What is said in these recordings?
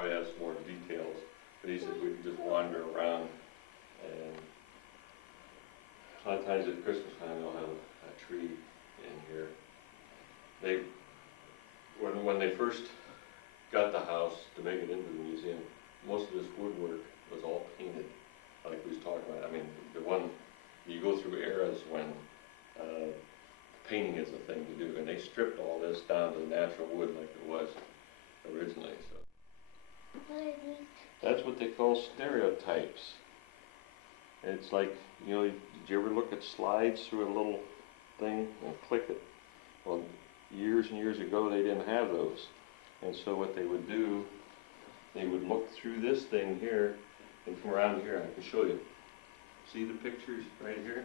probably have some more details, but he said we could just wander around, and a lot of times at Christmas time they'll have a tree in here. When they first got the house to make it into the museum, most of this woodwork was all painted, like we was talking about. I mean, you go through eras when painting is a thing to do, and they stripped all this down to natural wood like it was originally. So What are these? that's what they call stereotypes. It's like, you know, did you ever look at slides through a little thing and click it? Well, years and years ago they didn't have those, and so what they would do, they would look through this thing here and come around here. I can show you. See the pictures right here?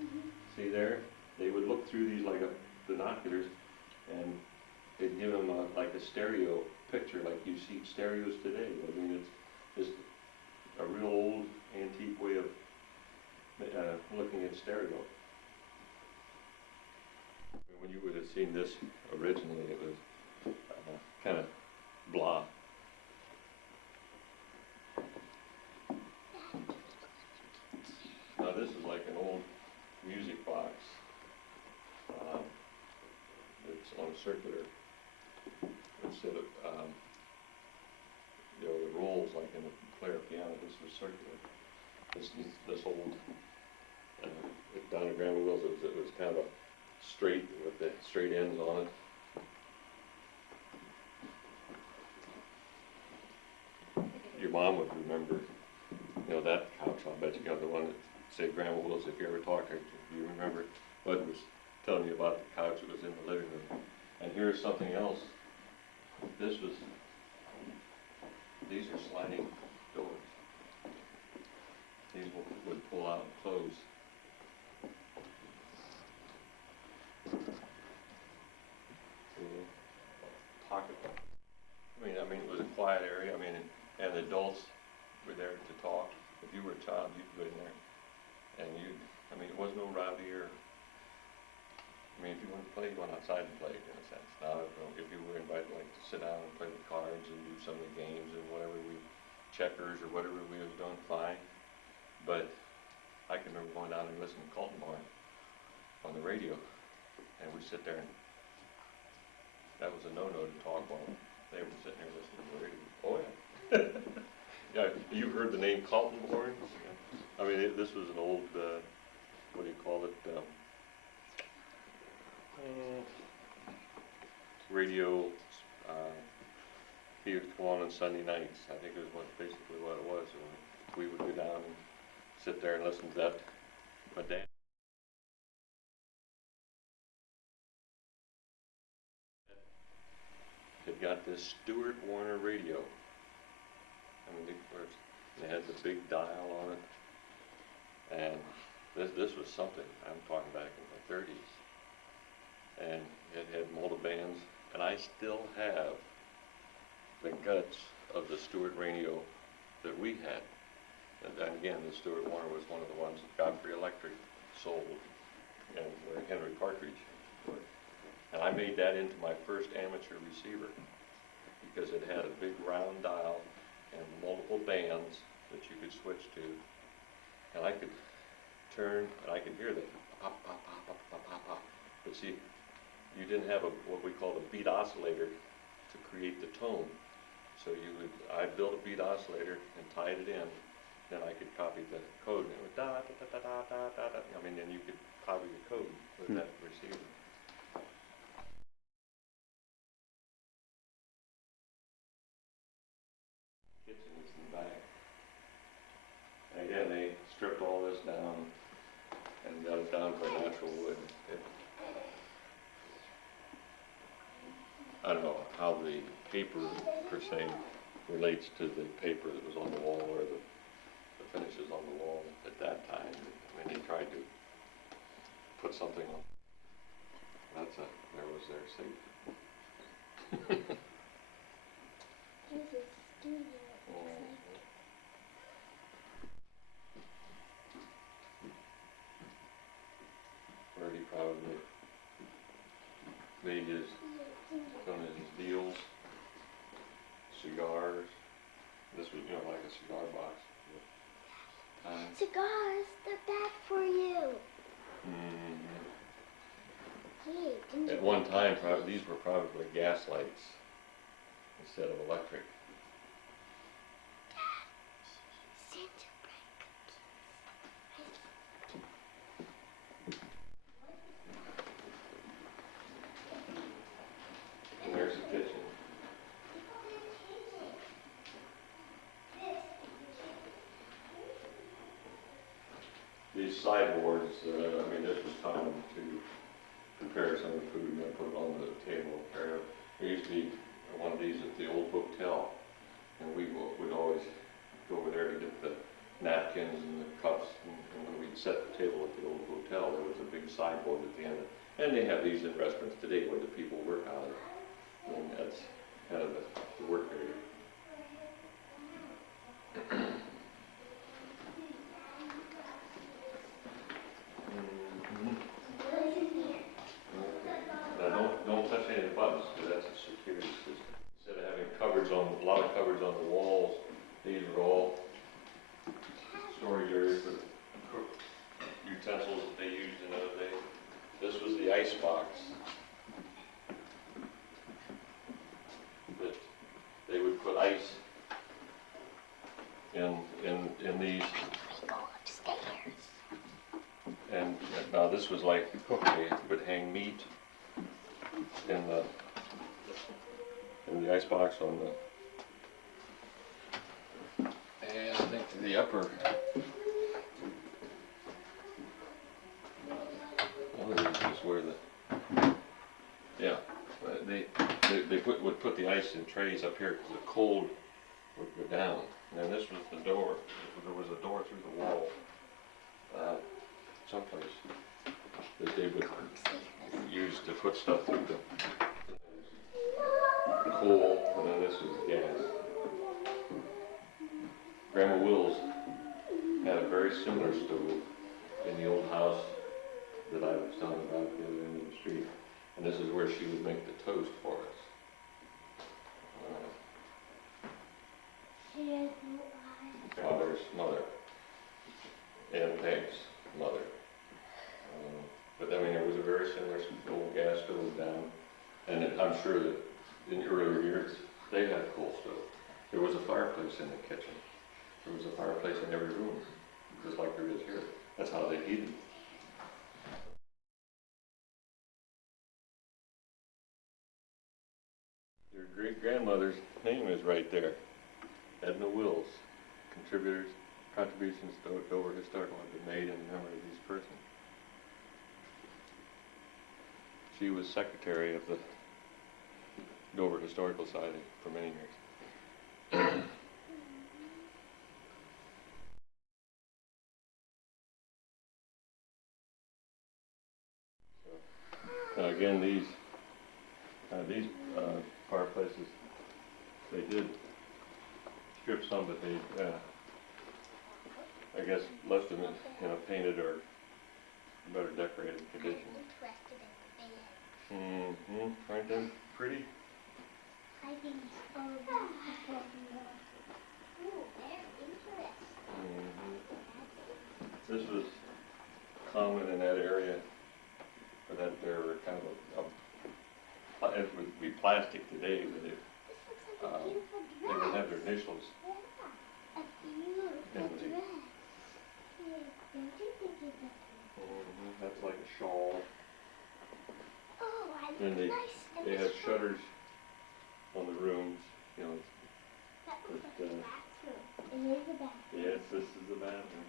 Mm-hmm. See there? They would look through these like binoculars, and they'd give them like a stereo picture, like you see stereos today. I mean, it's just a real old antique way of looking at stereo. When you would have seen this originally, it was kind of blah. Now this is like an old music box. It's on circular instead of you know, the rolls like in a player piano. This was circular. This old down at Grandma Will's, it was kind of a straight with the straight ends on it. Your mom would remember, you know, that couch. I'll bet you got the one that said Grandma Will's. If you ever talk to her, you remember Bud was telling you about the couch that was in the living room. And here's something else. These are sliding doors. These would pull out and close. Pocket. I mean, it was a quiet area. I mean, and the adults were there to talk. If you were a child, you'd go in there, and I mean, it was no rowdy or. I mean, if you wanted to play, you went outside and played, in a sense. Now, if you were invited, like, to sit down and play the cards and do some of the games and whatever checkers or whatever we was doing, fine. But I can remember going down and listening to Colton Barn on the radio, and we'd sit there, and that was a no-no to talk while they were sitting there listening to the radio. Oh yeah. Yeah, you heard the name Colton Barn? I mean, this was an old, what do you call it? Radio. He would come on Sunday nights. I think it was basically what it was. And we would go down and sit there and listen to that. My dad had got this Stewart Warner radio. I mean, they had the big dial on it, and this was something. I'm talking back in the 30s, and it had multi-bands, and I still have the guts of the Stewart radio that we had. And again, the Stewart Warner was one of the ones that Godfrey Electric sold, and where Henry Partridge worked. And I made that into my first amateur receiver because it had a big round dial and multiple bands that you could switch to. And I could turn, and I could hear the pop, pop, pop, pop, pop, pop, pop. But see, you didn't have what we call a beat oscillator to create the tone. So I built a beat oscillator and tied it in. Then I could copy the code, and it would da da da da da da da da. I mean, then you could copy the code with that receiver. Kitchen is in the back. And again, they stripped all this down and got it down for natural wood. I don't know how the paper per se relates to the paper that was on the wall or the finishes on the wall at that time. I mean, they tried to put something on. There was their safe. Here's a studio. Pretty probably made his deals, cigars. cigars, they're bad for you. Mm-hmm. Hey, didn't At you one like time, cookies? these were probably gas lights instead of electric. Santa brought And there's the kitchen. These sideboards, I mean, this was common to prepare some of the food and then put it on the table. There used to be one of these at the old hotel, and we would always go over there to get the napkins and the cups. And when we'd set the table at the old hotel, there was a big sideboard at the end. And they have these in restaurants today where the people work out of. And that's kind of the work area. What is in here? Now don't touch any of the buttons because that's a security system. Instead of having cupboards on, a lot of cupboards on the walls, these are all storage areas for cook utensils that they used in those days. This was the ice box that they would put ice in these. Go upstairs. And now this was like the cook, they would hang meat in the ice box on the, and I think the upper, well, this is where the, yeah, they would put the ice in trays up here because the cold would go down. And then this was the door. There was a door through the wall, someplace that they would use to put stuff through the coal, and then this was gas. Grandma Wills had a very similar stove in the old house that I was telling about at the other end of the street, and this is where she would make the toast for us. She has no eyes. Father's mother, and Peg's mother. But I mean, it was a very similar old gas stove down, and I'm sure that in the earlier years, they had a coal stove. There was a fireplace in the kitchen. There was a fireplace in every room, just like there is here. That's how they heated. Your great-grandmother's name is right there. Edna Wills. Contributions to Dover Historical have been made in memory of these persons. She was secretary of the Dover Historical Society for many years. So, again, these fireplaces, they did strip some, but they, I guess, left them in a painted or better decorated condition. Interested in the bed. Mm-hmm. Aren't them pretty? I think so. Ooh, they're interesting. Mm-hmm. This was common in that area, for that there were kind of it would be plastic today, but This looks like a beautiful they dress. would have their initials. Yeah, a beautiful dress. Yeah, don't you think it's a That's like a shawl. Oh, I And look nice. And they this have one- shutters on the rooms, you know. That looks like a bathroom. It is a bathroom. Yes, this is the bathroom.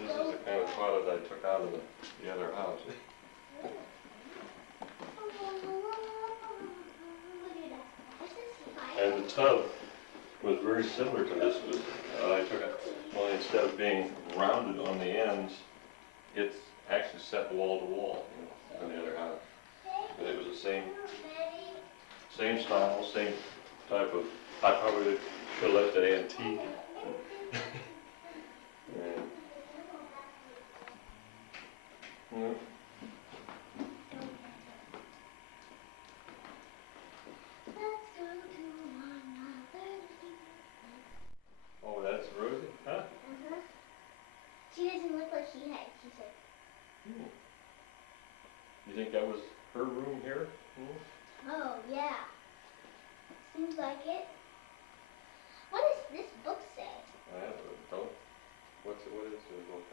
This is the kind of toilet I took out of the other house. And the tub was very similar to this. I took it, only instead of being rounded on the ends, it's actually set wall to wall, you know, on the other house. But it was the same style, same type of, I probably could have left it antique. Yeah. Yeah. Let's go to another that was her room here? Oh, yeah. Seems like it. What does this book say? Don't. What is the book?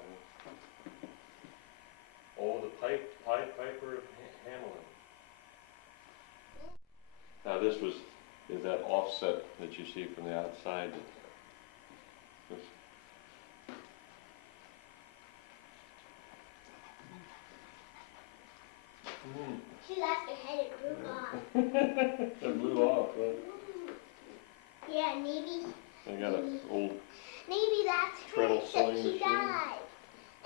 Oh, the Piper of Hamelin. Now this is that offset that you see from the outside. This, She lost her head, it blew off. it blew off, right? Yeah, maybe. They got an old Maybe that's her, treadle except sewing she machine. died.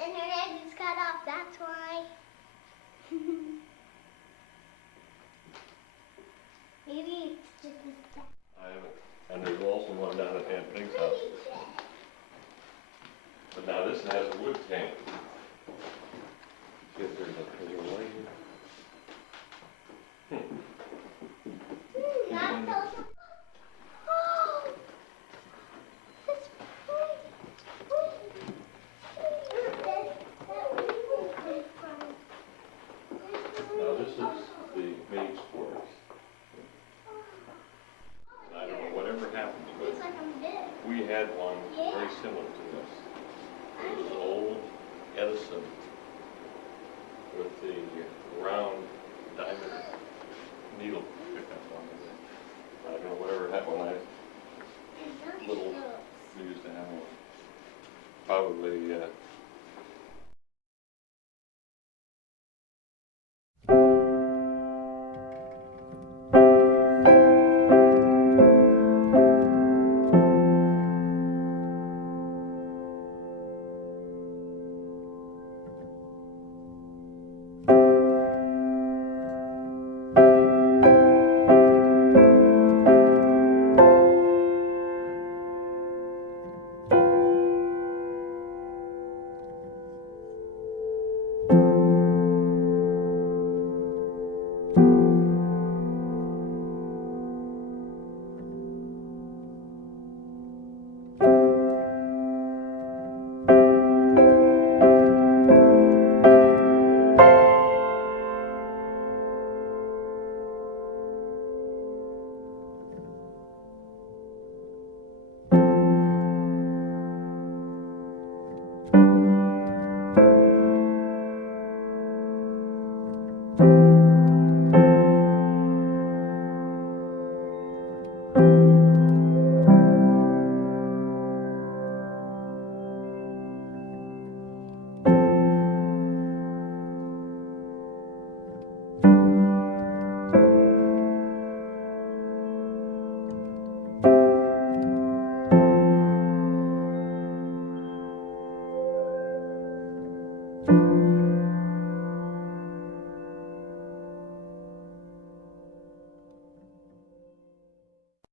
And her head was cut off, that's why. Maybe it's just this back. I haven't. And there's also one down at Aunt Peg's house. But now this has a wood tank. See if there's a light here. Not those. Oh! That's pretty. That really came from. Now this is the maid's quarters. And I don't know whatever happened, but It's like I'm dead. we had one very similar to this. It was an old Edison with the round diamond needle pickup on it. I don't know whatever happened when I little we used to have one. Probably